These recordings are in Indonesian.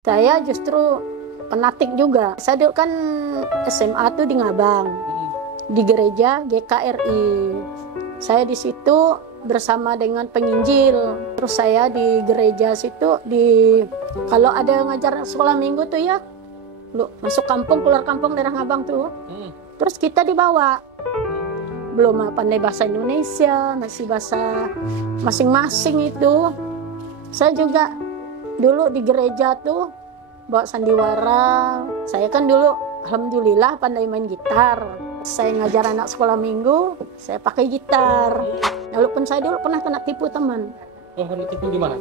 Saya justru fanatik juga. Saya dulu kan SMA tuh di Ngabang, di gereja GKRI. Saya di situ bersama dengan penginjil. Terus saya di gereja situ kalau ada ngajar sekolah minggu tuh ya, lu masuk kampung keluar kampung daerah Ngabang tuh. Terus kita dibawa. Belum pandai bahasa Indonesia, masih bahasa masing-masing itu. Saya juga dulu di gereja tuh bawa sandiwara. Saya kan dulu alhamdulillah pandai main gitar. Saya ngajar anak sekolah minggu, saya pakai gitar. Walaupun saya dulu pernah kena tipu teman. Oh, kena tipu gimana?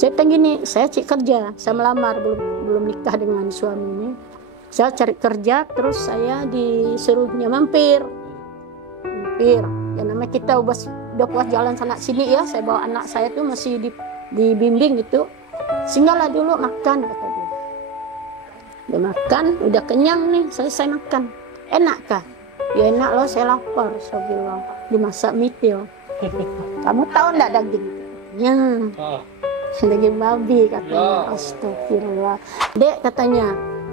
Cerita gini, saya cik kerja, saya melamar, belum nikah dengan suami ini. Saya cari kerja, terus saya disuruhnya mampir. Ya namanya kita udah puas jalan sana sini ya, saya bawa anak saya tuh masih dibimbing gitu. Singgahlah dulu makan, kata dia. Dia makan, udah kenyang nih, saya makan. Enak kah? Ya enak loh, saya lapar, saya bilang. Dimasak mitil. Kamu tahu enggak daging? Ya, daging babi katanya. Astagfirullah. Dek katanya,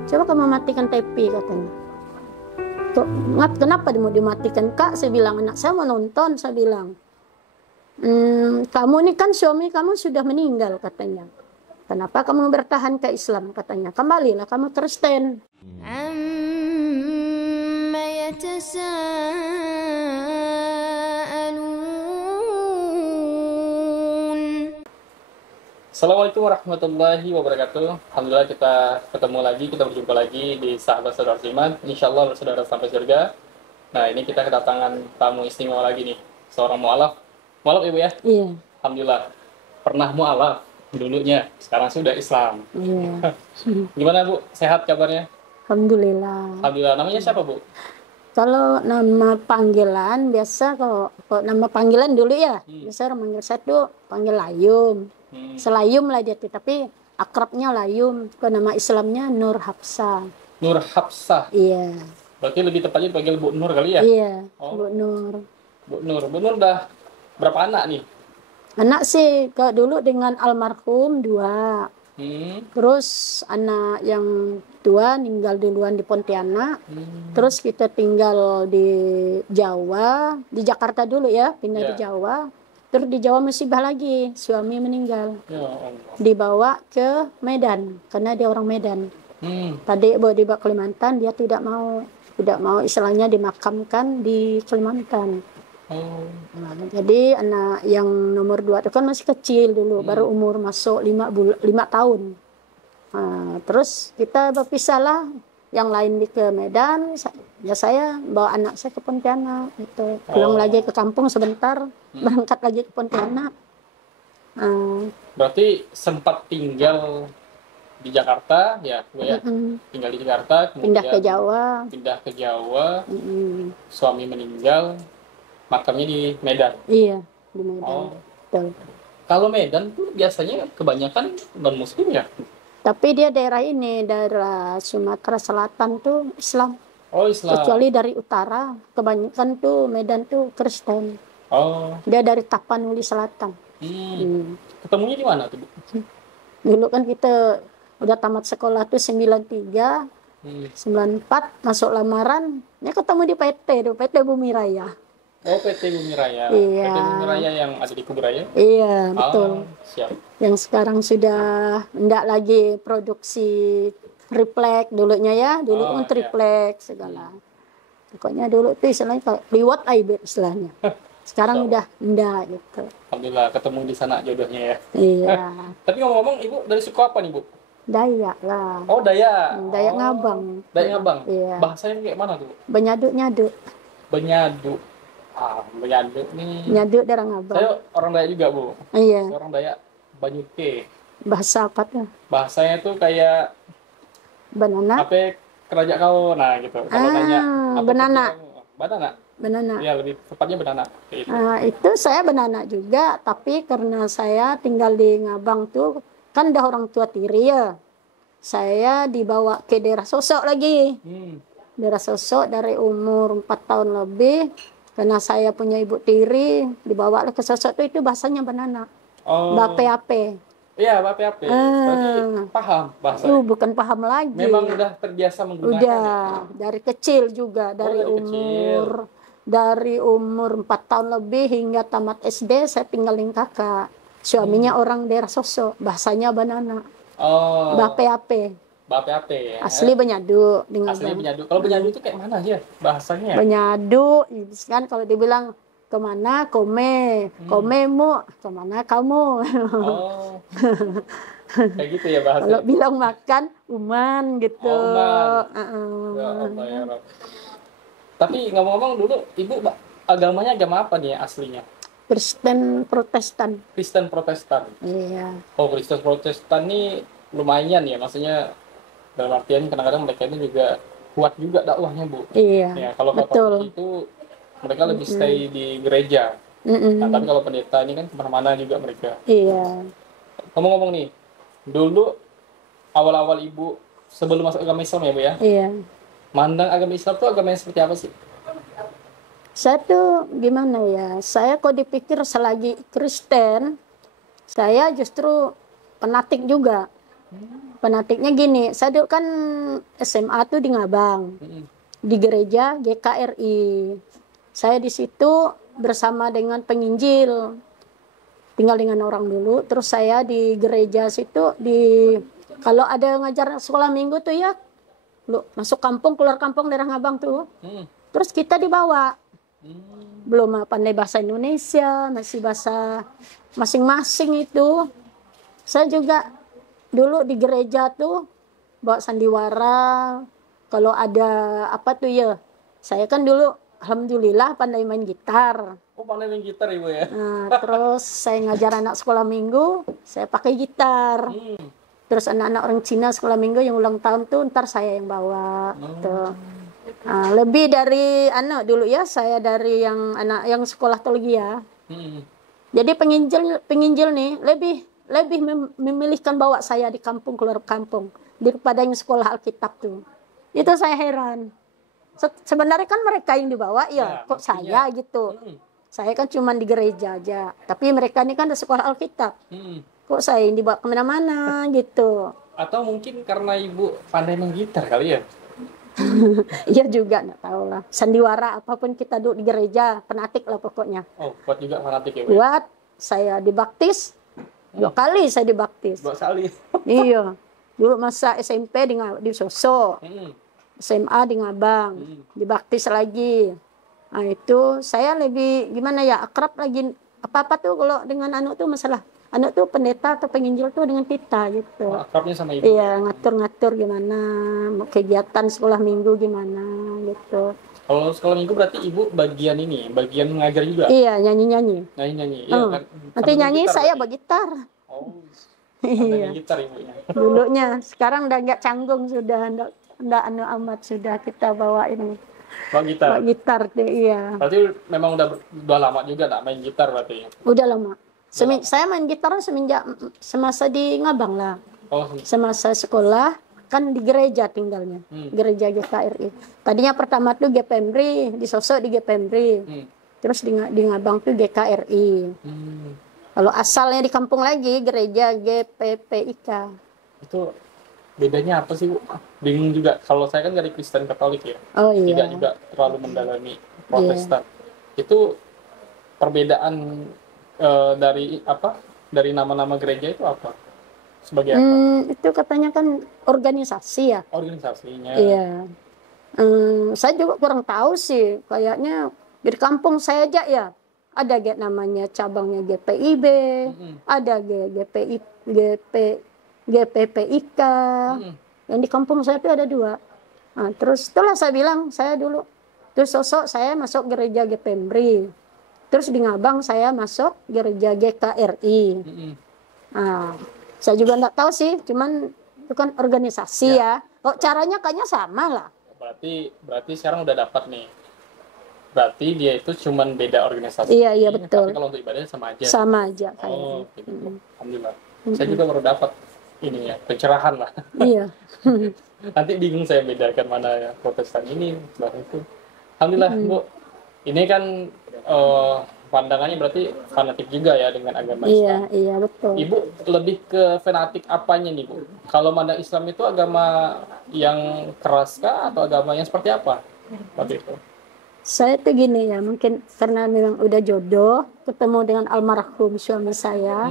coba kamu matikan TV katanya. Kenapa mau dimatikan kak? Saya bilang, anak saya mau nonton, saya bilang. Kamu ini kan suami kamu sudah meninggal katanya. Kenapa kamu bertahan ke Islam katanya? Kembalilah kamu Kristen. Assalamualaikum warahmatullahi wabarakatuh. Alhamdulillah kita ketemu lagi, kita berjumpa lagi di Sahabat Saudara Iman. Insya Allah bersaudara sampai surga. Nah ini kita kedatangan tamu istimewa lagi nih, seorang mu'alaf. Mu'alaf ibu ya? Iya. Alhamdulillah. Pernah mu'alaf dulunya, sekarang sudah Islam. Iya. Gimana bu? Sehat kabarnya? Alhamdulillah. Alhamdulillah. Namanya siapa bu? Kalau nama panggilan biasa kalau nama panggilan dulu ya, biasa orang manggil saya tuh panggil Layum. Selayum lah dia tuh, tapi akrabnya Layum. Kalau nama Islamnya Nur Hafsah. Nur Hafsah. Iya. Berarti lebih tepatnya dipanggil Bu Nur kali ya? Iya, Oh. Bu Nur. Bu Nur. Bu Nur udah berapa anak nih? Anak sih kalau dulu dengan almarhum 2. Terus anak yang tua meninggal duluan di Pontianak. Terus kita tinggal di Jawa, di Jakarta dulu ya, pindah di Jawa. Terus di Jawa musibah lagi, suami meninggal. Ya Allah. Dibawa ke Medan, karena dia orang Medan. Tadi dibawa ke Kalimantan, dia tidak mau istilahnya dimakamkan di Kalimantan. Nah, jadi anak yang nomor 2 itu kan masih kecil dulu, baru umur masuk 5 tahun. Nah, terus kita berpisahlah, yang lain ke Medan, ya saya bawa anak saya ke Pontianak gitu. Pulang lagi ke kampung sebentar, berangkat lagi ke Pontianak. Berarti sempat tinggal di Jakarta ya Bu ya? Tinggal di Jakarta, kemudian pindah ke Jawa, suami meninggal, makamnya di Medan. Iya, di Medan. Betul. Kalau Medan tuh biasanya kebanyakan non muslim ya? Tapi dia daerah Sumatera Selatan tuh Islam. Oh, Islam. Kecuali dari utara, kebanyakan tuh Medan tuh Kristen. Oh. Dia dari Tapanuli Selatan. Ketemunya di mana tuh Bu? Dulu kan kita udah tamat sekolah tuh 93, 94 masuk lamaran, ya ketemu di PT Bumi Raya. Oh, PT Bumi Raya. Iya. PT Bumi Raya yang ada di Kuburaya? Iya, betul. Siap. Yang sekarang sudah enggak lagi produksi triplek dulunya ya, dulu kan triplek segala. Pokoknya dulu tuh istilahnya kayak liwat aib istilahnya. Sekarang udah enggak gitu. Alhamdulillah ketemu di sana jodohnya ya. Iya. Tapi ngomong-ngomong Ibu dari suku apa nih Bu? Dayak lah. Oh, Dayak. Dayak Ngabang. Dayak Ngabang. Iya. Bahasanya kayak mana tuh Bu? Benyaduk-nyaduk. Benyaduk. Benyaduk nih. Nyaduk dari Ngabang. Saya orang Dayak juga Bu. Iya. Saya orang Dayak Banyuke. Bahasa apa tuh? Bahasanya tuh kayak Banana. apa kerajaan kau nah gitu. Kalau tanya apa banana. Banana. Banana. Ya lebih tepatnya banana. Gitu. Itu saya banana juga, tapi karena saya tinggal di Ngabang tuh kan dah orang tua tiri ya. Saya dibawa ke daerah Sosok lagi. Daerah Sosok dari umur 4 tahun lebih. Karena saya punya ibu tiri, dibawa ke Sosok itu bahasanya banana. Oh. Bape-ape. Iya, PAP. Berarti paham bahasa. Bukan paham lagi. Memang udah terbiasa menggunakan. Udah, ya? dari kecil juga, dari kecil. umur 4 tahun lebih hingga tamat SD saya tinggalin kakak. Suaminya orang daerah Sosok, bahasanya Banana. Oh. PAP. PAP ya. Asli Benyadu dengan Asli Benyadu. Kalau Benyadu itu kayak mana aja bahasanya? Benyadu kan kalau dibilang kemana komemu kemana kamu. Oh. Kayak gitu ya bahasa. Kalau bilang makan uman gitu. Ya Allah ya Rabb. Tapi ngomong-ngomong dulu ibu agamanya agama apa nih aslinya? Kristen Protestan. Kristen Protestan. Iya. Oh, Kristen Protestan nih lumayan ya, maksudnya dalam artian kadang-kadang mereka itu juga kuat juga dakwahnya, Bu. Iya. Ya, kalau Katolik itu mereka lebih stay di gereja. Nah, tapi kalau pendeta ini kan kemana-mana juga mereka. Iya. Ngomong-ngomong nih, dulu awal-awal ibu sebelum masuk agama Islam ya, Bu ya? Iya. Mandang agama Islam tuh agama yang seperti apa sih? Saya tuh gimana ya, saya kok dipikir selagi Kristen, saya justru fanatik juga. Fanatiknya gini, saya dulu kan SMA tuh di Ngabang, di gereja GKRI. Saya di situ bersama dengan penginjil, tinggal dengan orang dulu. Terus saya di gereja situ, kalau ada ngajar sekolah minggu tuh ya, masuk kampung, keluar kampung daerah Ngabang tuh. Terus kita dibawa. Belum pandai bahasa Indonesia, masih bahasa masing-masing itu. Saya juga dulu di gereja tuh bawa sandiwara. Kalau ada apa tuh ya, saya kan dulu alhamdulillah pandai main gitar. Oh, pandai main gitar Ibu ya? Nah, terus saya ngajar anak sekolah minggu, saya pakai gitar. Terus anak-anak orang Cina sekolah minggu yang ulang tahun tuh ntar saya yang bawa. Tuh. Nah, lebih dari anak dulu ya, saya dari yang anak yang sekolah teologi ya. Jadi penginjil nih lebih memilihkan bawa saya di kampung, keluar kampung daripada yang sekolah Alkitab tuh. Itu saya heran. Sebenarnya kan mereka yang dibawa ya kok saya gitu. Saya kan cuma di gereja aja. Tapi mereka ini kan ada sekolah Alkitab. Kok saya yang dibawa kemana-mana gitu. Atau mungkin karena ibu pandai main gitar kali ya? Iya juga, nggak tahu lah. Sandiwara apapun kita duduk di gereja, fanatik lah pokoknya. Oh, kuat juga fanatik ya, Bu? Kuat, saya dibaptis. 2 kali saya dibaptis. 2 kali? Iya. Dulu masa SMP di Sosok. SMA di Ngabang. Dibaptis lagi. Nah itu saya lebih gimana ya, akrab lagi. Apa-apa tuh kalau dengan anak tuh masalah. Anak tuh pendeta atau penginjil tuh dengan kita gitu. Oh, akrabnya sama ibu? Iya, ngatur-ngatur gimana, kegiatan sekolah minggu gimana gitu. Kalau sekolah minggu berarti ibu bagian bagian mengajar juga? Iya, nyanyi-nyanyi. Nyanyi-nyanyi, iya kan? Nanti nyanyi saya bergitar. Oh, iya. gitar ibunya. Dulunya, sekarang udah nggak canggung sudah, nggak anu amat sudah kita bawa ini. Bawa gitar? Bawa gitar tuh, iya. Berarti memang udah lama juga nggak main gitar berarti? Udah lama. Saya main gitar semenjak semasa di Ngabang lah. Oh. Semasa sekolah kan di gereja tinggalnya, gereja GKRI. Tadinya pertama tuh GPMRI, di Sosok di GPMRI. Terus di Ngabang tuh GKRI. Kalau asalnya di kampung lagi gereja GPPIK. Itu bedanya apa sih, Bu? Bingung juga. Kalau saya kan dari Kristen Katolik ya. Oh iya. Tidak juga terlalu mendalami Protestan. Itu perbedaan dari nama-nama gereja itu apa? Sebagai apa? Itu katanya kan organisasi ya. Organisasinya. Iya. Saya juga kurang tahu sih. Kayaknya di kampung saya aja ya. Ada namanya cabangnya GPIB, ada GPPIK. Yang di kampung saya itu ada 2. Nah, terus itulah saya bilang saya dulu. Terus Sosok saya masuk gereja GPMRI. Terus di Ngabang saya masuk gereja GKRI. Nah, saya juga nggak tahu sih, cuman itu kan organisasi ya. Kok caranya kayaknya sama lah. Berarti sekarang udah dapat nih. Berarti dia itu cuman beda organisasi. Iya betul. Tapi kalau untuk ibadahnya sama aja. Sama aja kayak. Oh, gitu. Alhamdulillah. Saya juga baru dapat ini ya, pencerahan lah. Iya. Nanti bingung saya bedakan mana Protestan ini, sebelah itu. Alhamdulillah, Bu. Ini kan pandangannya berarti fanatik juga ya dengan agama Iya, Islam. iya betul. Ibu lebih ke fanatik apanya nih Bu? Kalau mandang Islam itu agama yang keras kah atau agama yang seperti apa? Waktu itu. Saya tuh gini ya, mungkin karena memang udah jodoh, ketemu dengan almarhum suami saya.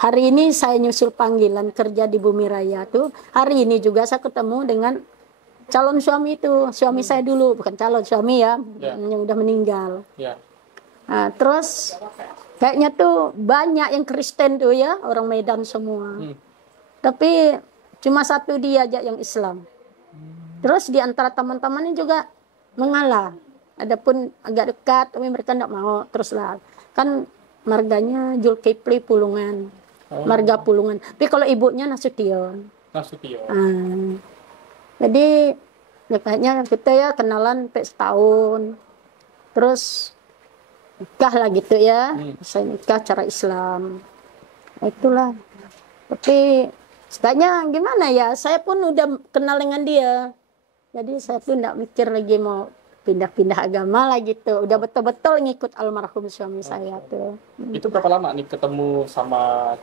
Hari ini saya nyusul panggilan kerja di Bumi Raya tuh. Hari ini juga saya ketemu dengan calon suami itu. Suami saya dulu, bukan calon suami ya, yang udah meninggal. Ya. Nah, terus kayaknya tuh banyak yang Kristen tuh ya, orang Medan semua. Tapi cuma satu dia aja yang Islam. Terus di antara teman-temannya juga mengalah. Adapun agak dekat, tapi mereka tidak mau. Teruslah kan marganya Zulkifli Pulungan, marga Pulungan. Tapi kalau ibunya Nasution. Nasution. Jadi ya kayaknya kita ya kenalan sampai setahun. Terus nikah lah gitu ya. Saya nikah cara Islam. Nah, itulah. Tapi sebenarnya gimana ya? Saya pun udah kenal dengan dia. Jadi saya tuh enggak mikir lagi mau pindah-pindah agama lah gitu. Udah betul-betul ngikut almarhum suami saya tuh. Itu berapa lama nih ketemu sama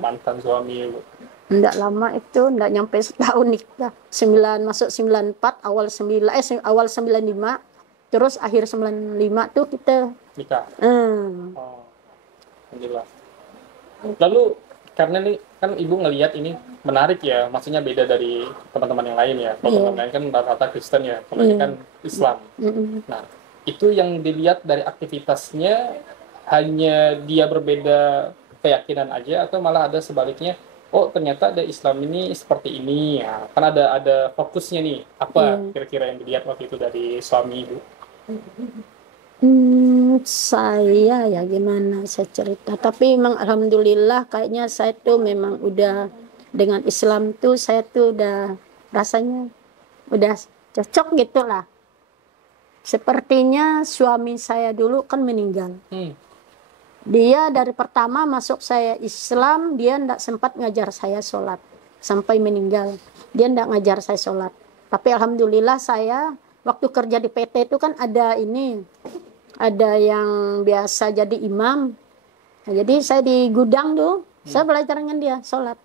mantan suami? Enggak lama itu, enggak nyampe setahun nikah. Masuk 94, awal 95, terus akhir 95 tuh kita nikah. Oh, alhamdulillah. Lalu karena nih kan ibu ngelihat ini menarik ya, maksudnya beda dari teman-teman yang lain ya. Kalau teman lain kan rata-rata Kristen ya, kalau ini kan Islam. Nah, itu yang dilihat dari aktivitasnya hanya dia berbeda keyakinan aja atau malah ada sebaliknya? Oh ternyata ada Islam ini seperti ini ya. Kan ada fokusnya nih. Apa kira-kira yang dilihat waktu itu dari suami ibu? Saya ya gimana saya cerita. Tapi memang alhamdulillah kayaknya saya tuh memang udah dengan Islam tuh saya tuh udah rasanya udah cocok gitu lah. Sepertinya suami saya dulu kan meninggal. Dia dari pertama masuk saya Islam, dia tidak sempat ngajar saya sholat. Sampai meninggal, dia tidak ngajar saya sholat. Tapi alhamdulillah saya, waktu kerja di PT itu kan ada yang biasa jadi imam. Nah, jadi saya di gudang tuh, saya belajar dengan dia sholat.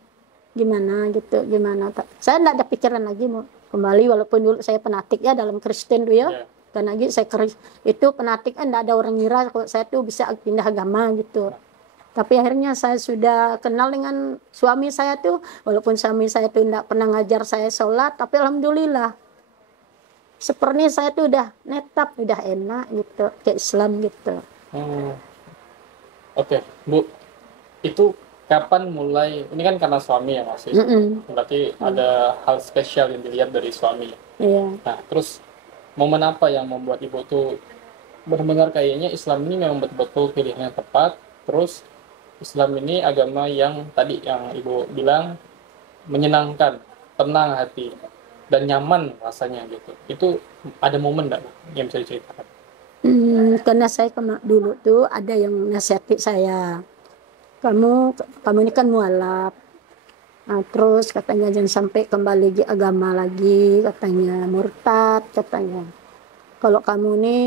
Gimana gitu, gimana. Saya tidak ada pikiran lagi mau kembali, walaupun dulu saya fanatik ya dalam Kristen tuh ya. Karena lagi saya itu fanatik kan tidak ada orang ngira kalau saya tuh bisa pindah agama gitu. Tapi akhirnya saya sudah kenal dengan suami saya tuh, walaupun suami saya tuh tidak pernah ngajar saya sholat, tapi alhamdulillah seperti saya tuh udah netap, udah enak gitu ke Islam gitu. Oke, Bu, itu kapan mulai? Ini kan karena suami ya masih, berarti ada hal spesial yang dilihat dari suami. Iya. Nah, terus momen apa yang membuat ibu tuh benar-benar kayaknya Islam ini memang betul-betul pilihan yang tepat, terus Islam ini agama yang tadi yang ibu bilang menyenangkan, tenang hati, dan nyaman rasanya gitu. Itu ada momen nggak yang bisa diceritakan? Karena saya dulu tuh ada yang nasihati saya, kamu ini kan mualaf. Nah, terus katanya jangan sampai kembali ke agama lagi, katanya murtad, katanya. Kalau kamu ini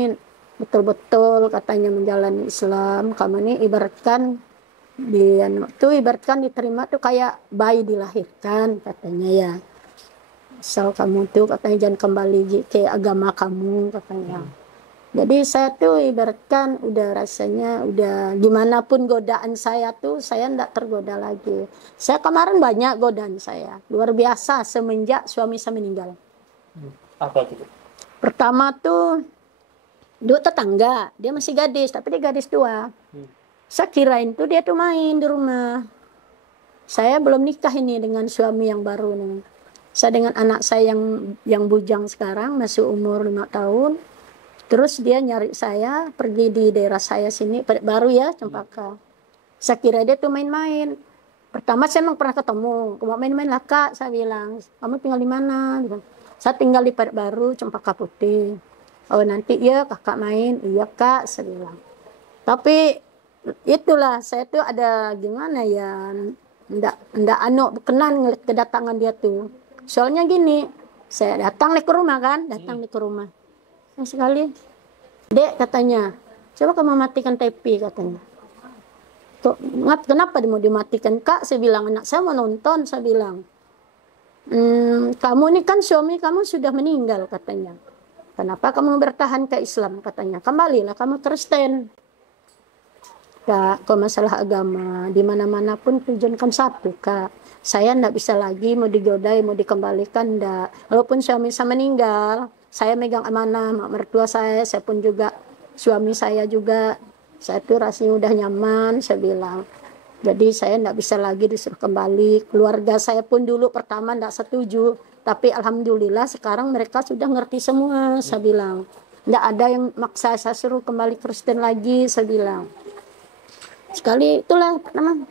betul-betul katanya menjalani Islam, kamu ini ibaratkan diterima tuh kayak bayi dilahirkan, katanya ya. Asal kamu tuh katanya jangan kembali ke agama kamu, katanya. Jadi saya tuh ibaratkan udah rasanya udah gimana pun godaan saya tuh saya enggak tergoda lagi. Saya kemarin banyak godaan saya, luar biasa semenjak suami saya meninggal. Apa itu? Pertama tuh dua tetangga, dia masih gadis tapi dia gadis tua. Saya kirain tuh dia tuh main di rumah. Saya belum nikah ini dengan suami yang baru nih. Saya dengan anak saya yang bujang sekarang masih umur 5 tahun. Terus dia nyari saya, pergi di daerah saya sini, baru ya, Cempaka. Saya kira dia tuh main-main. Pertama saya memang pernah ketemu, mau main-main lah kak, saya bilang. Kamu tinggal di mana? Saya tinggal di Padat Baru, Cempaka Putih. Oh nanti ya kakak main, iya kak, saya bilang. Tapi itulah, saya tuh ada gimana ya, ndak berkenan ngeliat kedatangan dia tuh. Soalnya gini, saya datang ke rumah kan, datang ke rumah. Sekali, dek katanya, Coba kamu matikan TV katanya. Kok kenapa mau dimatikan Kak? Saya bilang anak saya mau nonton. Saya bilang, kamu ini kan suami kamu sudah meninggal katanya. Kenapa kamu bertahan ke Islam katanya? Kembalilah kamu Kristen. Kak, kalau masalah agama di mana-mana pun tujuan kan satu Kak. Saya ndak bisa lagi mau digodai, mau dikembalikan ndak. Walaupun suami saya meninggal, saya megang amanah mak mertua saya pun juga suami saya juga. Saya tuh rasanya udah nyaman, saya bilang. Jadi saya ndak bisa lagi disuruh kembali. Keluarga saya pun dulu pertama ndak setuju, tapi alhamdulillah sekarang mereka sudah ngerti semua. Saya bilang, ndak ada yang maksa saya suruh kembali Kristen lagi. Saya bilang. Sekali itulah pertama,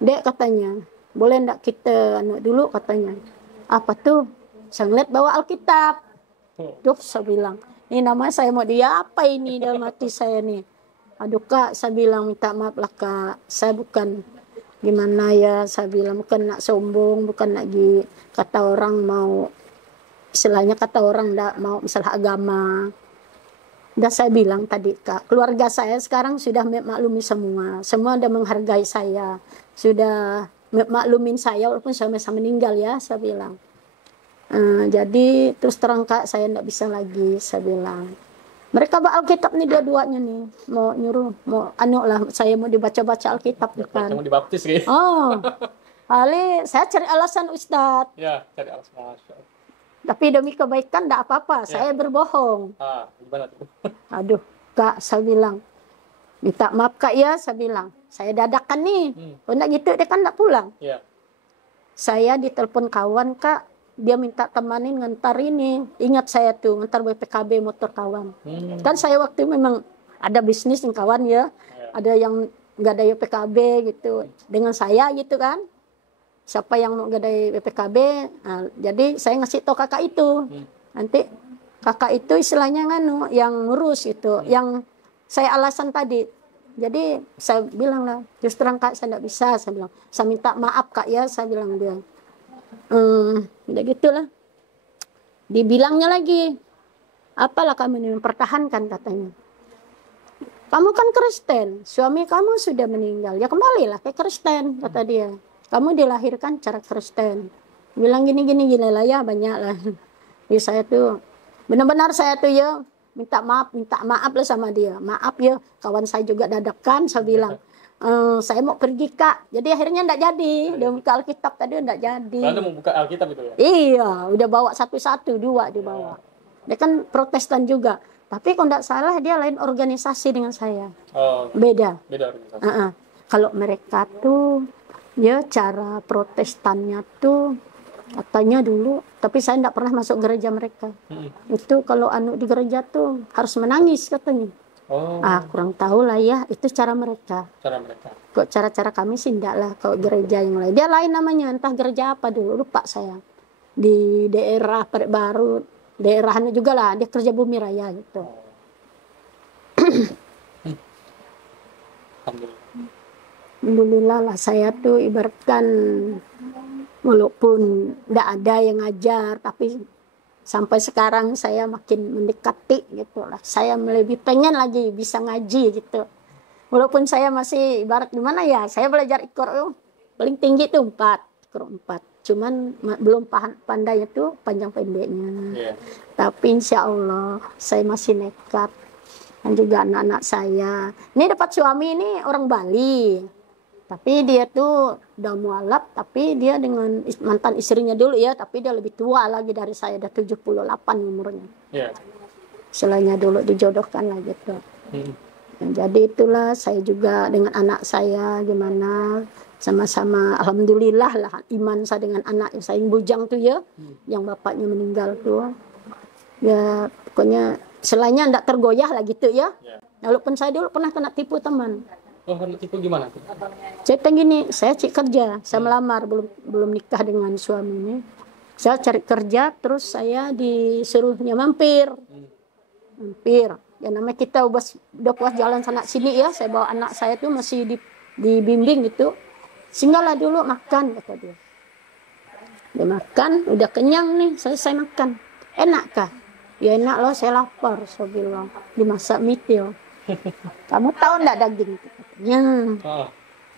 Dek katanya, boleh ndak kita dulu katanya. Apa tuh? Saya ngeliat bawa Alkitab. Duh, saya bilang, ini nama saya mau dia apa ini dalam hati saya nih. Aduh Kak, saya bilang minta maaf lah Kak. Saya bukan gimana ya, saya bilang bukan nak sombong, bukan lagi kata orang mau, istilahnya kata orang ndak mau masalah agama. Udah saya bilang tadi Kak, keluarga saya sekarang sudah memaklumi semua udah menghargai saya, sudah maklumin saya walaupun saya meninggal ya, saya bilang. Jadi terus terang Kak, saya ndak bisa lagi, saya bilang. Mereka bawa Alkitab nih dua-duanya nih, mau nyuruh, mau saya mau dibaca-baca Alkitab kan. Mau dibaptis gitu. Oh, kali saya cari alasan Ustadz. Ya, cari alasan. Tapi demi kebaikan enggak apa-apa, saya berbohong. Gimana tuh? Aduh, Kak, saya bilang, minta maaf Kak ya, saya bilang. Saya dadakan nih. Kalau enggak gitu dia kan enggak pulang. Yeah. Saya ditelepon kawan Kak, dia minta temanin ngantar ini. Ingat saya tuh, ngantar BPKB motor kawan. Kan saya waktu memang ada bisnis dengan kawan ya. Ada yang enggak ada PKB gitu. Dengan saya gitu kan. Siapa yang mau gadai BPKB, jadi saya ngasih tau kakak itu. Nanti kakak itu istilahnya yang ngurus itu, yang saya alasan tadi. Jadi saya bilang lah, terus terang Kak saya tidak bisa, saya bilang. Saya minta maaf Kak ya, saya bilang dia. Udah gitulah. Dibilangnya lagi, apalah kamu ini mempertahankan katanya. Kamu kan Kristen, suami kamu sudah meninggal, ya kembalilah ke Kristen kata dia. Kamu dilahirkan cara Kristen. Bilang gini lah ya, banyak lah. Ya saya tuh, benar-benar saya tuh ya, minta maaf lah sama dia. Maaf ya, kawan saya juga dadakan, saya bilang. Saya mau pergi Kak. Jadi akhirnya enggak jadi. Dia buka Alkitab tadi enggak jadi. Karena mau buka Alkitab itu ya? Iya, udah bawa dua dibawa. Dia kan Protestan juga. Tapi kalau enggak salah dia lain organisasi dengan saya. Oh. Beda organisasi. Kalau mereka tuh ya cara Protestannya tuh katanya dulu, tapi saya enggak pernah masuk gereja mereka. Itu kalau di gereja tuh harus menangis katanya. Oh. Kurang tahu lah ya, itu cara mereka. Kok cara-cara kami sih enggak lah. Kalau gereja yang lain, dia lain namanya, entah gereja apa dulu, lupa saya. Di daerah Parit Baru, daerahnya juga lah, dia kerja Bumi Raya gitu. Alhamdulillah lah saya tuh ibaratkan walaupun enggak ada yang ngajar, tapi sampai sekarang saya makin mendekati gitu lah. Saya lebih pengen lagi bisa ngaji gitu. Walaupun saya masih ibarat gimana ya, saya belajar Iqra paling tinggi tuh 4. Cuman belum pandai itu panjang pendeknya. Yeah. Tapi insya Allah saya masih nekat. Dan juga anak-anak saya. Ini dapat suami ini orang Bali. Tapi dia tuh udah mualaf, tapi dia dengan mantan istrinya dulu ya, tapi dia lebih tua lagi dari saya, udah 78 umurnya. Yeah. Selainnya dulu dijodohkan lah gitu. Jadi itulah saya juga dengan anak saya gimana, sama-sama alhamdulillah lah iman saya dengan anak yang saya bujang tuh ya, yang bapaknya meninggal tuh. Ya pokoknya selainnya enggak tergoyah lah gitu ya. Yeah. Walaupun saya dulu pernah kena tipu teman. Oh, tipu gimana tuh? Cerita gini, saya cari kerja, saya melamar, belum nikah dengan suami ini. Saya cari kerja, terus saya disuruhnya mampir. Ya namanya kita udah puas jalan sana sini ya, saya bawa anak saya tuh masih dibimbing gitu. Singgahlah dulu makan, kata dia. Dia makan, udah kenyang nih, saya makan. Enak kah? Ya enak loh, saya lapar, saya bilang. Dimasak mitil. Kamu tahu enggak daging itu? Katanya. Oh.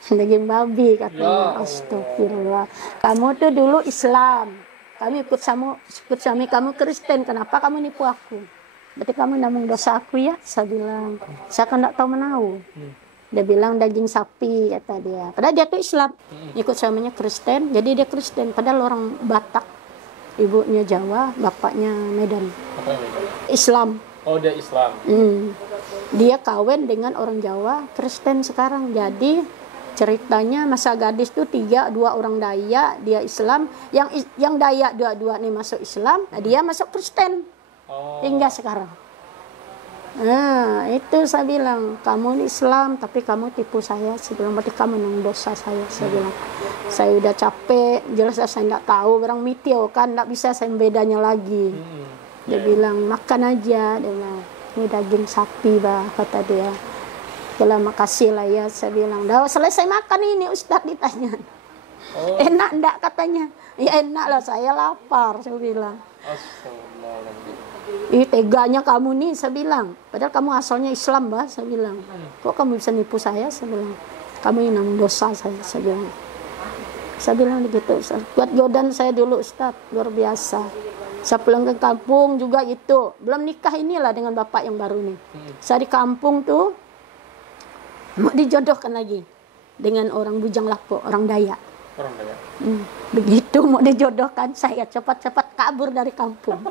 Daging babi katanya. Ya Astagfirullah. Kamu tuh dulu Islam. Kamu ikut suami kamu Kristen. Kenapa kamu nipu aku? Berarti kamu nanggung dosa aku ya? Saya bilang. Saya kan enggak tahu menahu. Dia bilang daging sapi kata dia. Padahal dia tuh Islam. Ikut suaminya Kristen. Jadi dia Kristen. Padahal orang Batak. Ibunya Jawa, bapaknya Medan. Apa yang beda? Islam. Oh, dia Islam. Dia kawin dengan orang Jawa, Kristen sekarang. Jadi ceritanya masa gadis tuh 2 orang Dayak, dia Islam. Yang Dayak dua-dua nih masuk Islam, dia masuk Kristen. Oh. Hingga sekarang. Nah, itu saya bilang, kamu ini Islam, tapi kamu tipu saya. Saya bilang, berarti kamu nanggung dosa saya. Saya bilang, saya udah capek, jelas saya nggak tahu, orang mitio kan, nggak bisa saya bedanya lagi. Dia bilang, makan aja. Dia bilang, ini daging sapi, bah, kata dia. Kalau makasih lah ya, saya bilang, dah selesai makan ini, Ustadz ditanya. Oh. Enak enggak katanya? Ya enak lah, saya lapar, saya bilang. Astagfirullahaladzim. Ih, teganya kamu nih, saya bilang. Padahal kamu asalnya Islam, bah, saya bilang. Kok kamu bisa nipu saya? Saya bilang. Kamu yang dosa saya bilang. Saya bilang begitu. Buat godan saya dulu, Ustaz, luar biasa. Saya pulang ke kampung juga itu. Belum nikah inilah dengan bapak yang baru nih. Saya di kampung tuh mau dijodohkan lagi dengan orang Bujang Lapuk, orang Dayak. Orang Dayak. Begitu mau dijodohkan, saya cepat-cepat kabur dari kampung.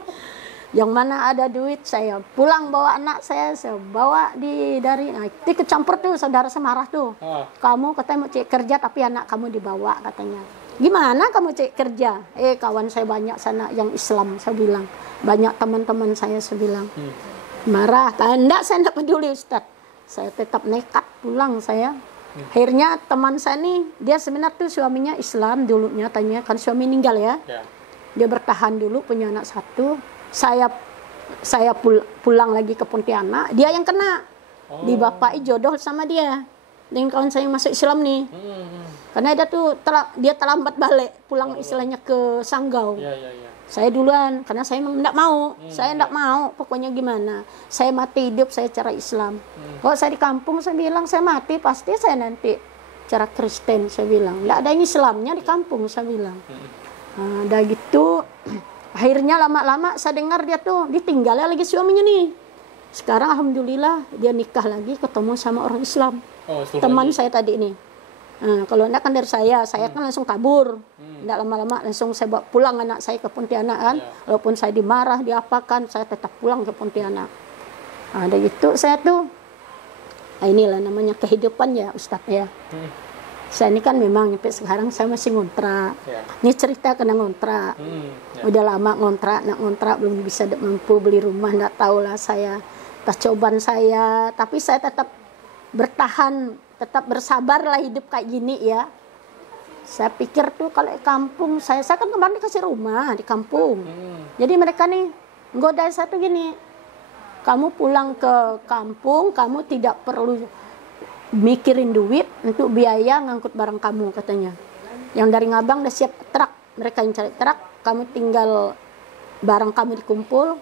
Yang mana ada duit, saya pulang bawa anak saya bawa dari itu kecampur tuh, saudara semarah tuh. Kamu katanya mau cek kerja tapi anak kamu dibawa katanya. Gimana kamu cek kerja? Kawan saya banyak sana yang Islam, saya bilang. Banyak teman-teman saya bilang. Marah, enggak, saya enggak peduli Ustaz. Saya tetap nekat pulang saya. Akhirnya teman saya nih, dia sebenarnya tuh suaminya Islam dulunya, tanya kan suami meninggal ya. Dia bertahan dulu, punya anak 1. Saya pulang lagi ke Pontianak, dia yang kena. Dibapaki jodoh sama dia dengan kawan saya yang masuk Islam nih. Karena dia terlambat balik pulang istilahnya ke Sanggau. Saya duluan karena saya memang enggak mau. Saya enggak mau, pokoknya gimana. Saya mati hidup saya cara Islam. Kalau saya di kampung saya bilang saya mati pasti saya nanti cara Kristen, saya bilang. Enggak ada yang Islamnya di kampung, saya bilang. Udah gitu akhirnya lama-lama saya dengar dia tuh ditinggalnya lagi suaminya nih. Sekarang alhamdulillah dia nikah lagi, ketemu sama orang Islam. Teman saya tadi nih. Kalau enggak kan dari saya kan langsung kabur. Enggak lama-lama langsung saya bawa pulang anak saya ke Pontianak kan. Walaupun saya dimarah, diapakan, saya tetap pulang ke Pontianak. Ada gitu saya tuh. Inilah namanya kehidupan ya Ustadz ya. Saya ini kan memang sampai sekarang saya masih ngontrak. Ini cerita kena ngontrak. Udah lama ngontrak, nak ngontrak belum bisa mampu beli rumah, enggak tahu lah saya. Tas cobaan saya, tapi saya tetap bertahan, tetap bersabar lah hidup kayak gini ya. Saya pikir tuh kalau di kampung saya kan kemarin dikasih rumah di kampung. Jadi mereka nih nggoda saya tuh gini. Kamu pulang ke kampung, kamu tidak perlu mikirin duit untuk biaya ngangkut barang kamu katanya. Yang dari Ngabang udah siap truk, mereka yang cari truk, kamu tinggal barang kamu dikumpul,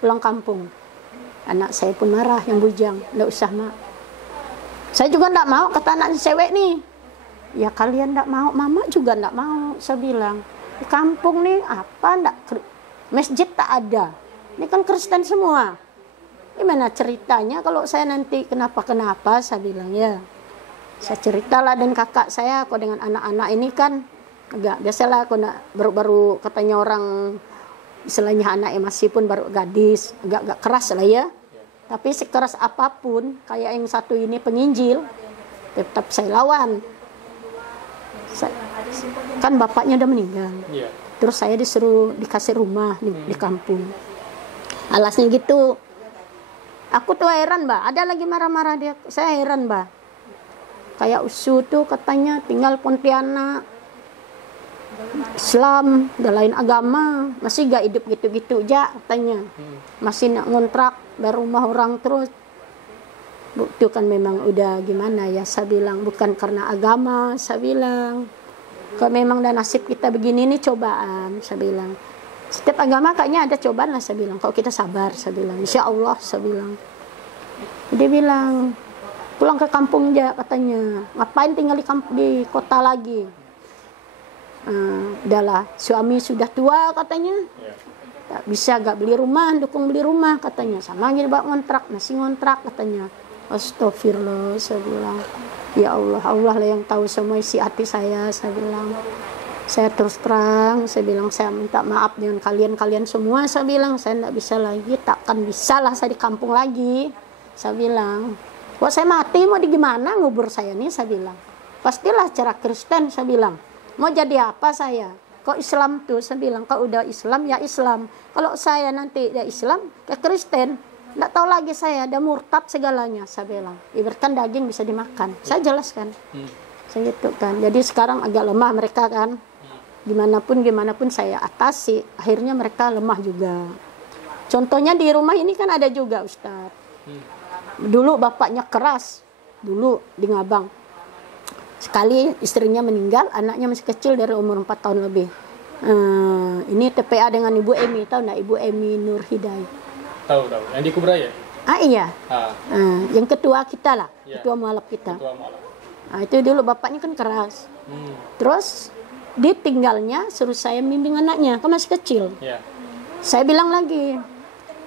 pulang kampung. Anak saya pun marah yang bujang, enggak usah mak. Saya juga enggak mau, kata anak cewek nih. Ya kalian enggak mau, mama juga enggak mau, saya bilang. Di kampung nih apa enggak, masjid tak ada. Ini kan Kristen semua. Gimana ceritanya kalau saya nanti kenapa-kenapa, saya bilang ya. Saya ceritalah dan kakak saya, kok dengan anak-anak ini kan agak biasalah, kok baru-baru katanya orang istilahnya anaknya masih pun baru gadis, agak keras lah ya. Tapi sekeras apapun, kayak yang satu ini penginjil, tetap saya lawan. Kan bapaknya udah meninggal. Terus saya dikasih rumah di kampung. Alasnya gitu. Aku tuh heran, Mbak. Ada lagi marah-marah dia. Saya heran, Mbak. Kayak Usu tuh katanya tinggal Pontianak. Islam, udah lain agama. Masih gak hidup gitu-gitu aja katanya. Masih nak ngontrak dari rumah orang terus. Itu kan memang udah gimana ya. Saya bilang bukan karena agama. Saya bilang. Kalau memang udah nasib kita begini nih cobaan. Saya bilang. Setiap agama kayaknya ada cobaan lah, saya bilang. Kalau kita sabar, saya bilang. Insya Allah, saya bilang. Dia bilang, pulang ke kampung aja katanya. Ngapain tinggal di kota lagi? Udahlah, suami sudah tua katanya. Tak bisa gak beli rumah, dukung beli rumah katanya. Sama aja bawa ngontrak, masih ngontrak katanya. Astagfirullah, saya bilang. Ya Allah, Allah lah yang tahu semua isi hati saya bilang. Saya terus terang, saya bilang saya minta maaf dengan kalian semua, saya bilang saya tidak bisa lagi, takkan bisa lah saya di kampung lagi, saya bilang. Kok saya mati mau di gimana ngubur saya nih, saya bilang. Pastilah cara Kristen, saya bilang. Mau jadi apa saya? Kok Islam tuh, saya bilang, kalau udah Islam ya Islam. Kalau saya nanti ya Islam, ke Kristen, tidak tahu lagi saya, ada murtad segalanya, saya bilang. Ibaratkan daging bisa dimakan, saya jelaskan. Saya gitu kan, jadi sekarang agak lemah mereka kan. Gimana pun saya atasi, akhirnya mereka lemah juga. Contohnya di rumah ini kan ada juga Ustadz. Dulu bapaknya keras, dulu di Ngabang. Sekali istrinya meninggal, anaknya masih kecil dari umur 4 tahun lebih. Ini TPA dengan Ibu Emi, tahu enggak Ibu Emi Nur Hidayah? Tahu, yang di Kubra ya? Iya. Yang ketua kita lah, ketua mualaf kita. Itu dulu bapaknya kan keras. Terus ditinggalnya suruh saya bimbing anaknya, kan masih kecil. Saya bilang lagi,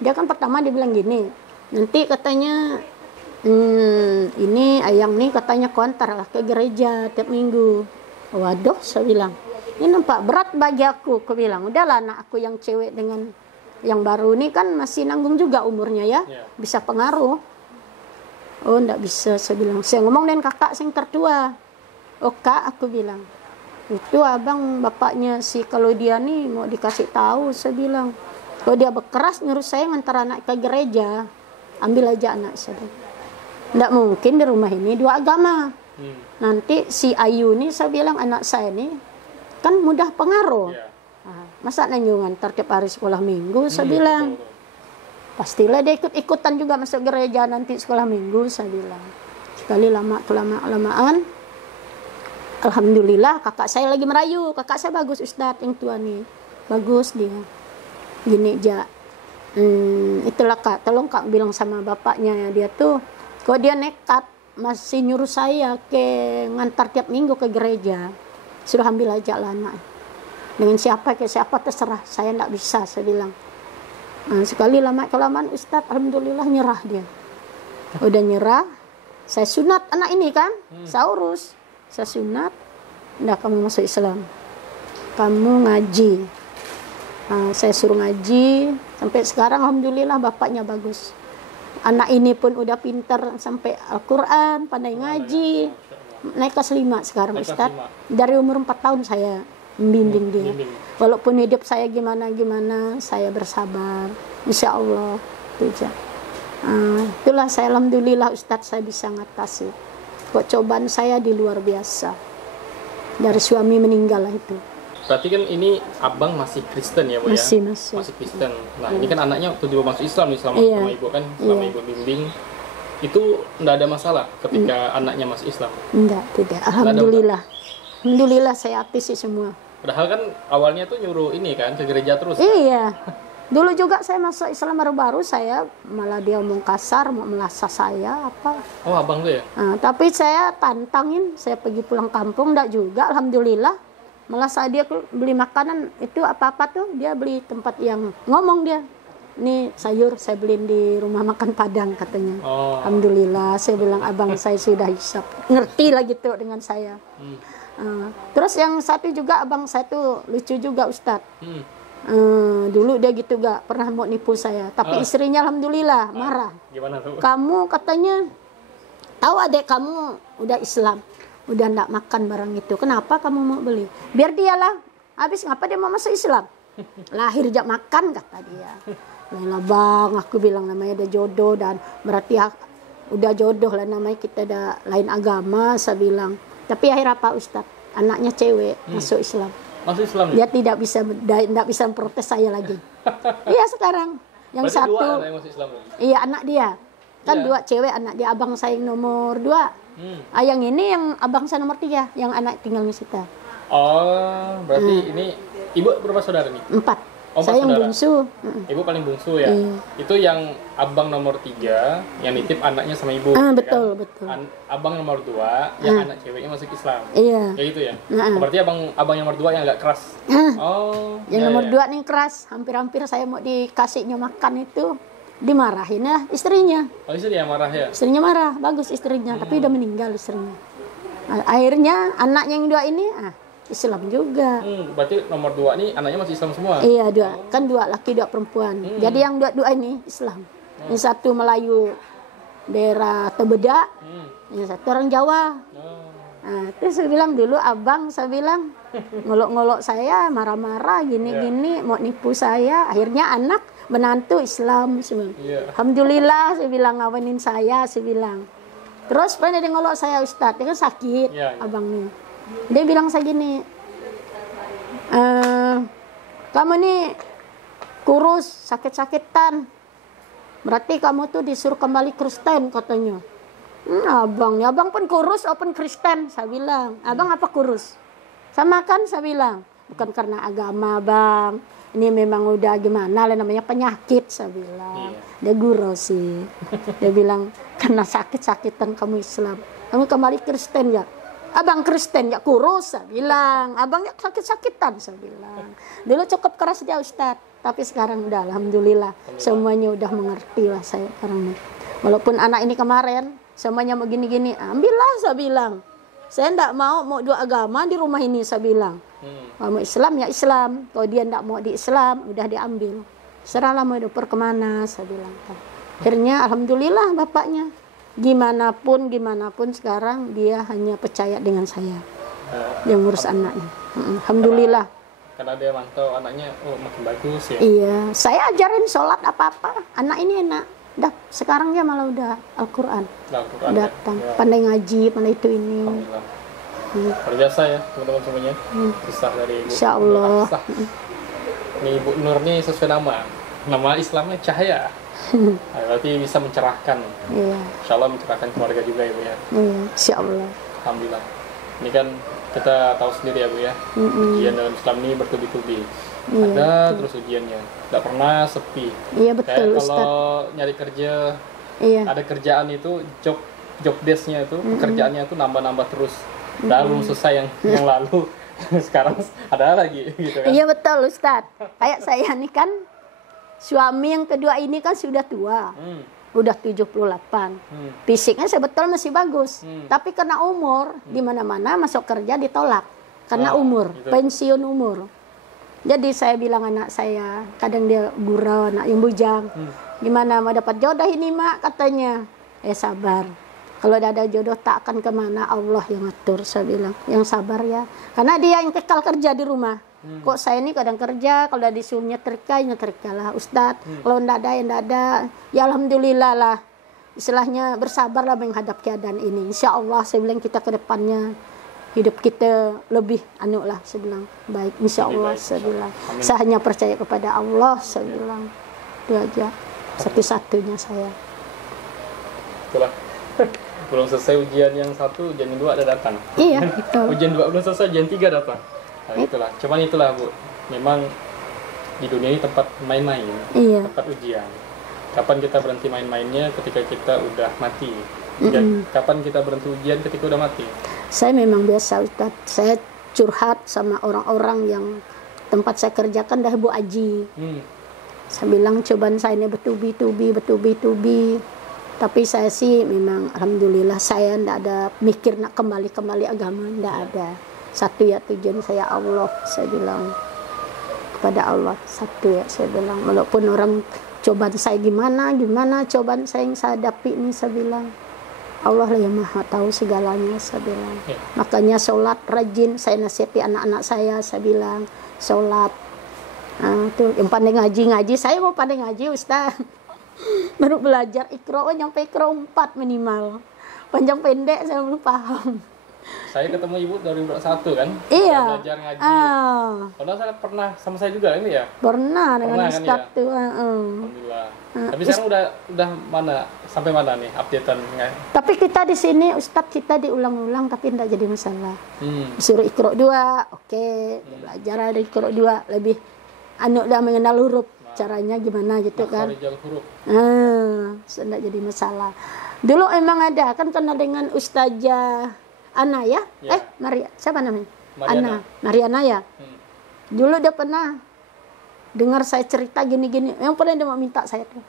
dia kan pertama dia bilang gini, nanti katanya ini ayang nih katanya kontar lah ke gereja tiap minggu. Waduh, saya bilang, ini nampak berat bagi aku bilang, udahlah anak aku yang cewek dengan yang baru ini kan masih nanggung juga umurnya ya, bisa pengaruh. Oh enggak bisa, saya bilang, saya ngomong dengan kakak yang tertua. Oh kak, aku bilang, itu abang bapaknya si kalau dia nih mau dikasih tahu, saya bilang, kalau dia berkeras nyuruh saya ngantar anak ke gereja, ambil aja anak saya. Nggak mungkin di rumah ini 2 agama. Nanti si Ayu nih, saya bilang anak saya nih kan mudah pengaruh. Masa nanya ngantar tiap hari sekolah minggu, saya bilang. Pastilah dia ikut-ikutan juga masuk gereja nanti sekolah minggu, saya bilang. Sekali lama-kelamaan, alhamdulillah kakak saya lagi merayu. Kakak saya bagus Ustadz yang tua nih. Bagus dia. Gini aja. Itulah kak, tolong kak bilang sama bapaknya dia tuh. Kok dia nekat masih nyuruh saya ke ngantar tiap minggu ke gereja. Sudah ambil aja lah anak. Dengan siapa terserah, saya enggak bisa, saya bilang. Sekali lama-kelamaan Ustadz, alhamdulillah nyerah dia. Udah nyerah, saya sunat anak ini kan, saya urus. Saya sunat, enggak kamu masuk Islam. Kamu ngaji. Saya suruh ngaji, sampai sekarang alhamdulillah bapaknya bagus. Anak ini pun udah pintar sampai Al-Quran, pandai ngaji. Naik kelas 5 sekarang Ustadz. Dari umur 4 tahun saya membimbing dia. Walaupun hidup saya gimana-gimana, saya bersabar. Insya Allah. Itulah saya alhamdulillah Ustadz saya bisa ngatasi. Kok cobaan saya di luar biasa. Dari suami meninggal lah itu. Berarti kan ini abang masih Kristen ya Bu ya? Masih Kristen. Nah ini kan anaknya waktu juga masuk Islam nih sama ibu kan, selama ibu bimbing. Itu enggak ada masalah ketika anaknya masuk Islam? Tidak. Alhamdulillah. Alhamdulillah saya atisi semua. Padahal kan awalnya tuh nyuruh ini kan ke gereja terus. Iya. Dulu juga saya masuk Islam baru-baru, saya malah dia omong kasar, mau melasah saya apa. Oh abang tuh ya? Tapi saya tantangin, saya pergi pulang kampung, enggak juga, alhamdulillah. Malah saya dia beli makanan, itu apa-apa tuh, dia beli tempat yang ngomong dia. Ini sayur saya beliin di rumah makan Padang katanya. Alhamdulillah, saya bilang abang saya sudah hisap. Ngerti lah gitu dengan saya. Terus yang satu juga abang saya tuh lucu juga Ustadz. Dulu dia gitu gak pernah mau nipu saya, tapi istrinya alhamdulillah marah. Gimana tuh? Kamu katanya tahu adek kamu udah Islam, udah ndak makan barang itu, kenapa kamu mau beli? Biar dialah, habis ngapa dia mau masuk Islam? Lahir jak makan kata dia. Lah bang, aku bilang namanya ada jodoh dan berarti udah jodoh lah namanya, kita ada lain agama, saya bilang. Tapi akhirnya apa Ustadz, anaknya cewek masuk Islam. Masuk Islam dia tidak bisa memprotes saya lagi. Iya sekarang yang berarti satu dua yang masuk Islam. Iya anak dia kan dua cewek, anak dia abang saya yang nomor 2. Yang ini yang abang saya nomor 3, yang anak tinggal di situ. Oh berarti ini ibu berapa saudara nih? 4. Oh, saya yang saudara. bungsu. Ibu paling bungsu ya. Iya. Itu yang abang nomor 3 yang nitip anaknya sama ibu. Ah, ya betul, kan? betul. Abang nomor 2 yang anak ceweknya masuk Islam. Iya. Ya gitu ya. Nah. Berarti abang nomor 2 yang agak keras. Oh. Yang ya, nomor ya. 2 nih keras, hampir-hampir saya mau dikasihnya makan itu dimarahin ya istrinya. Oh, itu dia yang marah ya. Istrinya marah, bagus istrinya, tapi udah meninggal istrinya. Akhirnya anaknya yang 2 ini Islam juga. Berarti nomor 2 nih anaknya masih Islam semua. Iya, 2. Kan 2 laki, 2 perempuan. Jadi yang 2 ini Islam. Yang satu Melayu daerah Tebeda, yang satu orang Jawa. Nah, terus saya bilang dulu abang, saya bilang ngolok-ngolok saya, marah-marah, gini-gini, mau nipu saya. Akhirnya anak menantu Islam. Iya. Alhamdulillah, saya bilang ngawinin saya bilang. Terus pernah dia ngolok saya, Ustadz, dia kan sakit, Iya. abangnya. Dia bilang saya gini, kamu nih kurus, sakit-sakitan. Berarti kamu tuh disuruh kembali Kristen katanya. Abang pun kurus, open Kristen. Saya bilang, abang apa kurus? Sama kan saya bilang, bukan karena agama bang. Ini memang udah gimana lah namanya penyakit saya bilang. Dia gurau sih. Dia bilang, karena sakit-sakitan kamu Islam. Kamu kembali Kristen ya? Abang Kristen ya kurus, saya bilang. Abang ya sakit-sakitan, saya bilang. Dulu cukup keras dia Ustadz, tapi sekarang udah alhamdulillah. Semuanya udah mengerti lah saya sekarang. Walaupun anak ini kemarin semuanya mau gini-gini, ambillah saya bilang. Saya enggak mau 2 agama di rumah ini saya bilang. Kalau mau Islam ya Islam, kalau dia enggak mau di Islam udah diambil. Serahlah mau dioper kemana saya bilang. Akhirnya alhamdulillah bapaknya. Gimana pun sekarang dia hanya percaya dengan saya yang ngurus anaknya. Alhamdulillah. Karena dia mantau anaknya, makin bagus ya. Iya, saya ajarin sholat apa-apa. Anak ini enak. Dah sekarang dia malah udah Al-Quran. Datang, pandai ngaji, pandai itu ini. Alhamdulillah. Luar biasa ya teman-teman semuanya. Kisah dari Ibu. Insya Allah. Ini Ibu Nur nih sesuai nama Islamnya Cahaya. Nah, berarti bisa mencerahkan. Iya. Insya Allah mencerahkan keluarga juga Ibu ya. Iya, Insya Allah. Alhamdulillah. Ini kan kita tahu sendiri ya Bu ya. Ujian dalam Islam ini bertubi-tubi. Ada terus ujiannya. Tidak pernah sepi. Iya betul Kayak Ustaz. kalau nyari kerja, Iya. ada kerjaan itu job desk-nya itu pekerjaannya itu nambah-nambah terus. Dan belum selesai yang lalu. Sekarang ada lagi gitu kan. Iya betul Ustaz. Kayak saya nih kan suami yang kedua ini kan sudah tua. Udah 78. Fisiknya sebetulnya masih bagus. Tapi karena umur, di mana-mana masuk kerja ditolak. Karena umur, gitu. pensiun umur. Jadi saya bilang anak saya, kadang dia gurau, anak yang bujang. Gimana mau dapat jodoh ini mak katanya. Sabar. Kalau udah ada jodoh tak akan kemana, Allah yang ngatur, saya bilang. Yang sabar ya. Karena dia yang kekal kerja di rumah. Kok saya ini kadang kerja, kalau udah disuruh nyetrika lah Ustadz. Kalau enggak ada, ya alhamdulillah lah. Istilahnya bersabarlah menghadap keadaan ini. Insya Allah saya bilang kita ke depannya hidup kita lebih lah saya bilang baik. Insya Allah saya bilang. Saya hanya percaya kepada Allah saya bilang. Itu aja satu-satunya saya. Itulah. Belum selesai ujian yang 1, ujian yang 2 ada datang. Iya betul. Ujian 2 belum selesai, ujian 3 datang. Nah, itulah. Cuman itulah Bu. Memang di dunia ini tempat main-main. Iya. Tempat ujian. Kapan kita berhenti main-mainnya? Ketika kita udah mati. Dan kapan kita berhenti ujian? Ketika udah mati. Saya memang biasa Ustaz. Saya curhat sama orang-orang yang tempat saya kerjakan dah Bu Aji. Saya bilang cobaan saya ini bertubi-tubi. Tapi saya sih memang alhamdulillah saya ndak ada mikir nak kembali agama, ndak ada. Satu ya tujuan saya Allah, saya bilang kepada Allah satu ya saya bilang. Walaupun orang cobaan saya gimana cobaan saya yang saya hadapi ini saya bilang Allah lah yang maha tahu segalanya saya bilang. Makanya sholat rajin saya nasihati anak-anak saya bilang sholat. Tuh yang pandai ngaji saya mau pandai ngaji Ustaz. Baru belajar Iqra, nyampe Iqra 4 minimal. Panjang pendek saya belum paham. Saya ketemu Ibu 2001 kan? Iya. Belajar ngaji. Kalau saya pernah sama saya juga ini ya? Pernah dengan kan, Ustaz ya? tuh. Alhamdulillah. Tapi sekarang udah mana? Sampai mana nih updatean? Tapi kita di sini Ustaz kita diulang-ulang tapi tidak jadi masalah. Disuruh Iqra 2, oke. Belajar dari Iqra 2 lebih anu udah mengenal huruf, caranya gimana gitu kan. Makharijal huruf. Sudah jadi masalah. Dulu emang ada kan kenal dengan Ustazah Ana ya? Ya. Maria, siapa namanya? Mariana. Mariana ya. Dulu dia pernah dengar saya cerita gini-gini. Yang pernah dia mau minta saya tuh.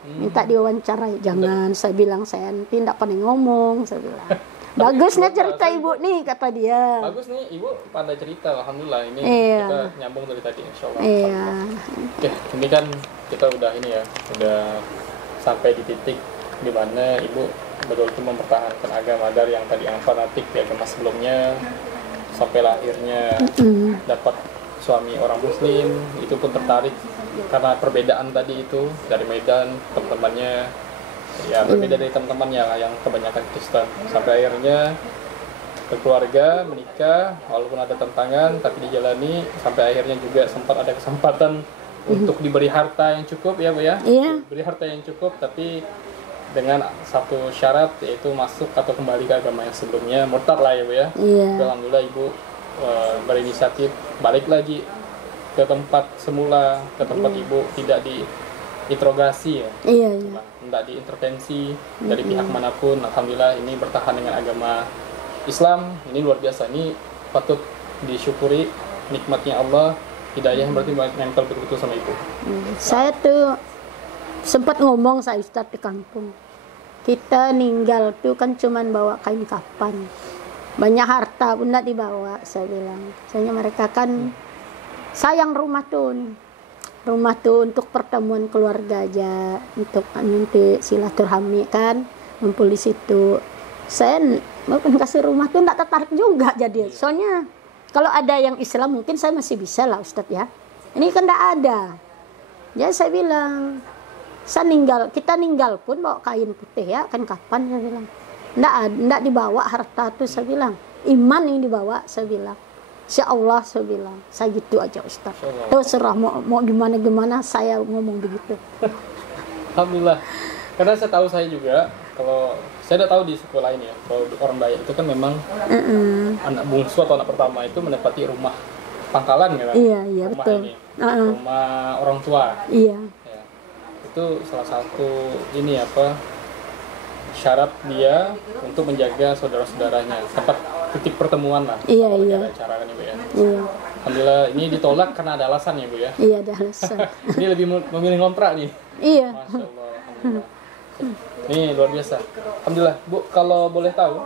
Minta diwawancarai. Jangan, saya bilang saya nanti tidak pandai ngomong, saya bilang. Bagusnya cerita ibu nih, kata dia. Bagus nih, ibu pandai cerita, alhamdulillah. Ini Iya. kita nyambung dari tadi, insya Allah. Iya. Oke, ini kan kita udah ini ya, udah sampai di titik di mana ibu betul-betul mempertahankan agama dari yang tadi yang fanatik di agama sebelumnya, sampai akhirnya dapat suami orang muslim, itu pun tertarik karena perbedaan tadi itu dari Medan, teman-temannya ya berbeda dari teman-temannya yang kebanyakan Kristen, sampai akhirnya berkeluarga, menikah, walaupun ada tantangan tapi dijalani, sampai akhirnya juga sempat ada kesempatan untuk diberi harta yang cukup ya Bu ya. Iya. Beri harta yang cukup, tapi dengan satu syarat, yaitu masuk atau kembali ke agama yang sebelumnya, murtad lah ya Bu ya. Iya. Alhamdulillah ibu berinisiatif balik lagi ke tempat semula, ke tempat ibu tidak diinterogasi ya, Iya, iya. tidak diintervensi dari pihak manapun. Alhamdulillah ini bertahan dengan agama Islam, ini luar biasa, ini patut disyukuri nikmatnya Allah, hidayah yang berarti nempel betul-betul sama ibu. Saya tuh sempat ngomong saya Ustaz di kampung. Kita ninggal tuh kan cuman bawa kain kafan. Banyak harta pun tidak dibawa, saya bilang. Soalnya mereka kan sayang rumah tuh. Rumah tuh untuk pertemuan keluarga aja, untuk nanti silaturahmi kan, ngumpul di situ. Saya mau kasih rumah tuh tidak tertarik juga jadi. Soalnya kalau ada yang Islam mungkin saya masih bisa lah Ustadz ya. Ini kan tidak ada. Ya saya bilang, kita ninggal pun bawa kain putih ya, kan kapan saya bilang. Tidak dibawa harta tuh, saya bilang. Iman yang dibawa, saya bilang. Insya Allah, saya bilang. Saya gitu aja Ustaz. Terserah mau gimana-gimana, saya ngomong begitu. Alhamdulillah. Karena saya juga, kalau saya udah tahu di sekolah ini ya, kalau orang Dayak itu kan memang anak bungsu atau anak pertama itu menempati rumah pangkalan kan? Iya, rumah betul. ini. Rumah orang tua. Iya. Ya. Itu salah satu syarat dia untuk menjaga saudara-saudaranya, tempat titik pertemuan lah. Iya, kalau iya. ada acara kan Ibu ya. Iya. Alhamdulillah ini ditolak karena ada alasan ya Bu ya. Iya, ada alasan. Ini lebih memilih ngontrak nih. Iya. Masya Allah, alhamdulillah. Ini luar biasa. Alhamdulillah Bu, kalau boleh tahu,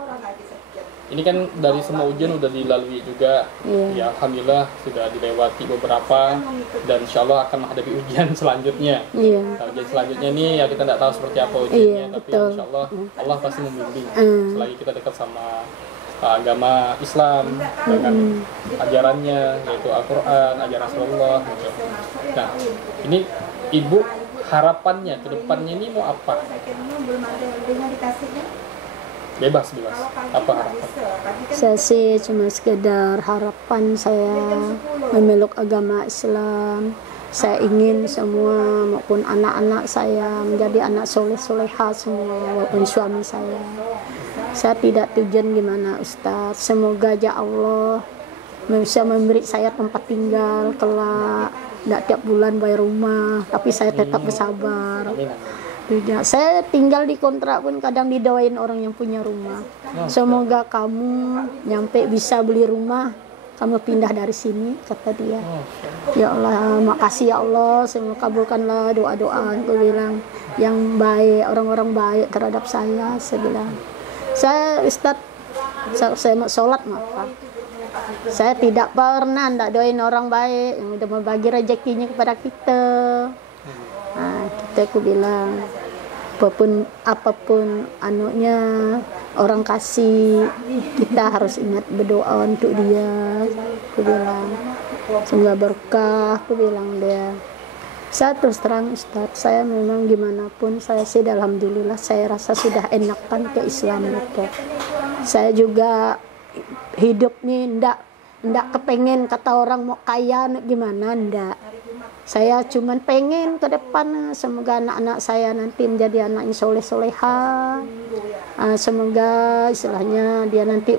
ini kan dari semua ujian udah dilalui juga. Iya. Ya alhamdulillah sudah dilewati beberapa, dan insya Allah akan menghadapi ujian selanjutnya. Iya. Nah, ujian selanjutnya nih ya kita tidak tahu seperti apa ujiannya, Iya, tapi betul. insya Allah Allah pasti membimbing selagi kita dekat sama agama Islam dengan ajarannya, yaitu Al-Quran, ajaran Rasulullah gitu. Nah ini ibu harapannya ke depannya ini mau apa? Bebas apa harapan? Saya sih cuma sekedar harapan saya memeluk agama Islam. Saya ingin semua maupun anak-anak saya menjadi anak soleh-soleha semua, maupun suami saya. Saya tidak tujuan gimana Ustaz. Semoga aja Allah bisa memberi saya tempat tinggal kelak. Tidak tiap bulan bayar rumah, tapi saya tetap bersabar. Amin. Tidak, saya tinggal di kontrak pun kadang didoain orang yang punya rumah. Semoga kamu nyampe bisa beli rumah, kamu pindah dari sini, kata dia. Ya Allah, makasih ya Allah, semoga kabulkanlah doa-doa. Aku bilang yang baik, orang-orang baik terhadap saya bilang. Saya Ustaz, saya mau sholat apa? Saya tidak pernah doain orang baik yang udah membagi rezekinya kepada kita. Nah, aku bilang apapun anunya orang kasih, kita harus ingat berdoa untuk dia. Aku bilang semoga berkah. Aku bilang dia. Saya terus terang Ustaz, saya memang gimana pun saya sih alhamdulillah saya rasa sudah enakan ke Islam itu. Saya juga hidup nih ndak kepengen kata orang mau kaya gimana, ndak. Saya cuman pengen ke depan semoga anak-anak saya nanti menjadi anak yang soleh-soleha. Semoga istilahnya dia nanti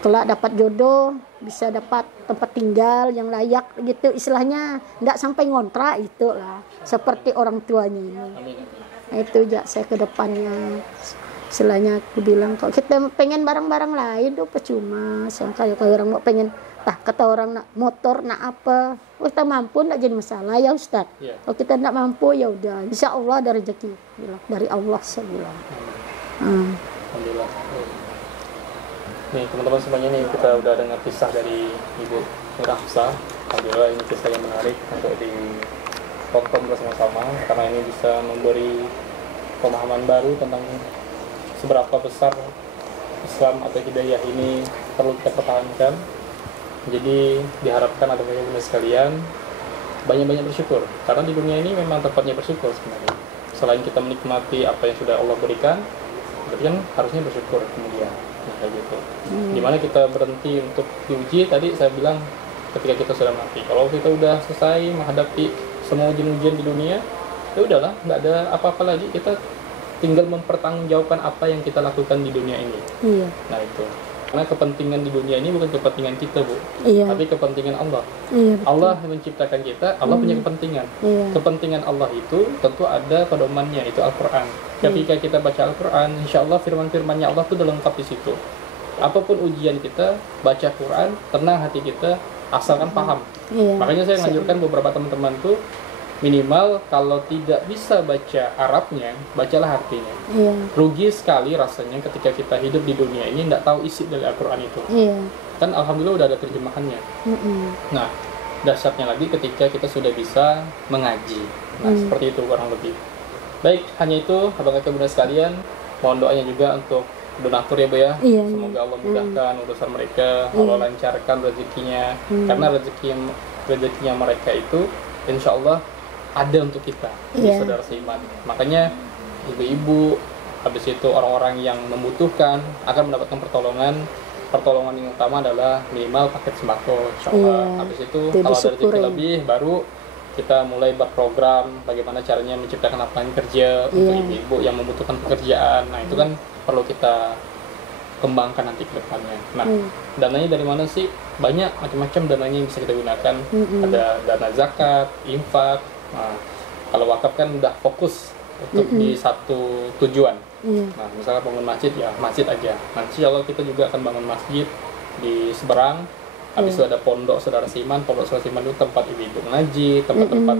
kelak dapat jodoh bisa dapat tempat tinggal yang layak gitu, istilahnya nggak sampai ngontrak itulah seperti orang tuanya ini. Amin. Nah, itu aja saya ke depannya. Istilahnya aku bilang kalau kita pengen barang-barang lain tuh percuma. Kayak orang mau pengen kata orang nak motor nak apa, kita mampu nggak jadi masalah ya Ustaz. Iya. Kalau kita nggak mampu ya udah, insya Allah ada rezeki bilang. Dari Allah saya bilang. Alhamdulillah. Nih teman-teman semuanya nih, kita udah dengar kisah dari Ibu Nur Hafsah. Alhamdulillah ini kisah yang menarik untuk ditonton bersama-sama, karena ini bisa memberi pemahaman baru tentang seberapa besar Islam atau hidayah ini perlu kita pertahankan. Jadi diharapkan ada teman-teman sekalian banyak-banyak bersyukur, karena di dunia ini memang tempatnya bersyukur sebenarnya. Selain kita menikmati apa yang sudah Allah berikan, berarti kan harusnya bersyukur kemudian. Nah, kayak gitu. Dimana kita berhenti untuk diuji, tadi saya bilang ketika kita sudah mati. Kalau kita udah selesai menghadapi semua ujian-ujian di dunia, ya udahlah, nggak ada apa-apa lagi. Kita tinggal mempertanggungjawabkan apa yang kita lakukan di dunia ini. Iya. Nah itu. Karena kepentingan di dunia ini bukan kepentingan kita, Bu. Iya. Tapi kepentingan Allah. Iya, betul. Allah yang menciptakan kita, Allah punya kepentingan. Iya. Kepentingan Allah itu tentu ada pedomannya, itu Al-Quran. Ketika kita baca Al-Quran, insya Allah firman-firmannya Allah itu udah lengkap di situ. Apapun ujian kita, baca Quran, tenang hati kita, asalkan paham. Iya. Makanya saya menganjurkan beberapa teman-teman tuh, minimal kalau tidak bisa baca Arabnya, bacalah artinya. Iya. Rugi sekali rasanya ketika kita hidup di dunia ini tidak tahu isi dari Al-Quran itu. Iya. Kan alhamdulillah udah ada terjemahannya. Nah, dahsyatnya lagi ketika kita sudah bisa mengaji. Nah, seperti itu kurang lebih. Baik, hanya itu abang kakak bunda sekalian. Mohon doanya juga untuk donatur ya Bu ya. Iya, Semoga Allah mudahkan urusan mereka, Allah lancarkan rezekinya. Karena rezekinya mereka itu insya Allah ada untuk kita, saudara seiman. Makanya ibu-ibu, habis itu orang-orang yang membutuhkan akan mendapatkan pertolongan. Pertolongan yang utama adalah minimal paket sembako, insya Allah. Habis itu kalau ada rezeki lebih, baru kita mulai berprogram bagaimana caranya menciptakan lapangan kerja untuk ibu-ibu yang membutuhkan pekerjaan. Nah itu kan perlu kita kembangkan nanti ke depannya. Nah, dananya dari mana sih? Banyak macam-macam dananya yang bisa kita gunakan. Ada dana zakat, infak. Nah, kalau wakaf kan udah fokus untuk di satu tujuan. Nah, misalnya bangun masjid, ya masjid aja. Nanti kalau kita juga akan bangun masjid di seberang. Habis itu ada pondok saudara Siman. Pondok saudara Siman itu tempat ibu-ibu ngaji, tempat-tempat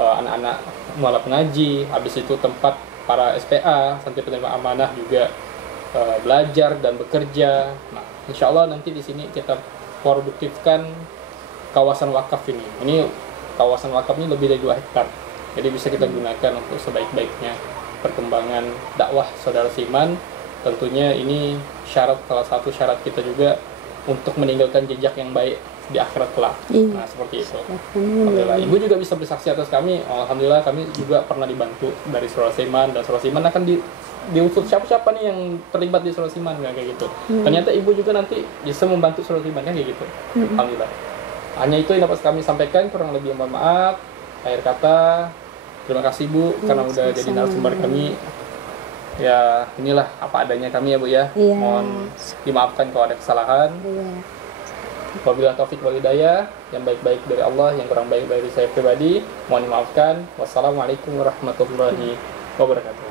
anak-anak mualaf ngaji. Habis itu tempat para SPA, santri penerima amanah juga belajar dan bekerja. Nah, insya Allah nanti di sini kita produktifkan kawasan wakaf ini. Ini kawasan wakaf ini lebih dari 2 hektar. Jadi bisa kita gunakan untuk sebaik-baiknya perkembangan dakwah saudara Siman. Tentunya ini salah satu syarat kita juga untuk meninggalkan jejak yang baik di akhirat kelak. Nah, seperti itu. Alhamdulillah. Ibu juga bisa bersaksi atas kami. Alhamdulillah kami juga pernah dibantu dari saudara Siman, dan saudara Siman akan diusut siapa-siapa nih yang terlibat di saudara Siman, kayak gitu. Ternyata ibu juga nanti bisa membantu saudara Siman, kayak gitu. Alhamdulillah. Hanya itu yang dapat kami sampaikan, kurang lebih mohon maaf. Akhir kata, terima kasih Bu karena udah jadi narasumber kami. Ya, inilah apa adanya kami ya Bu ya. Mohon dimaafkan kalau ada kesalahan. Wabillahi taufik wal hidayah, yang baik-baik dari Allah, yang kurang baik dari saya pribadi mohon dimaafkan. Wassalamualaikum warahmatullahi wabarakatuh.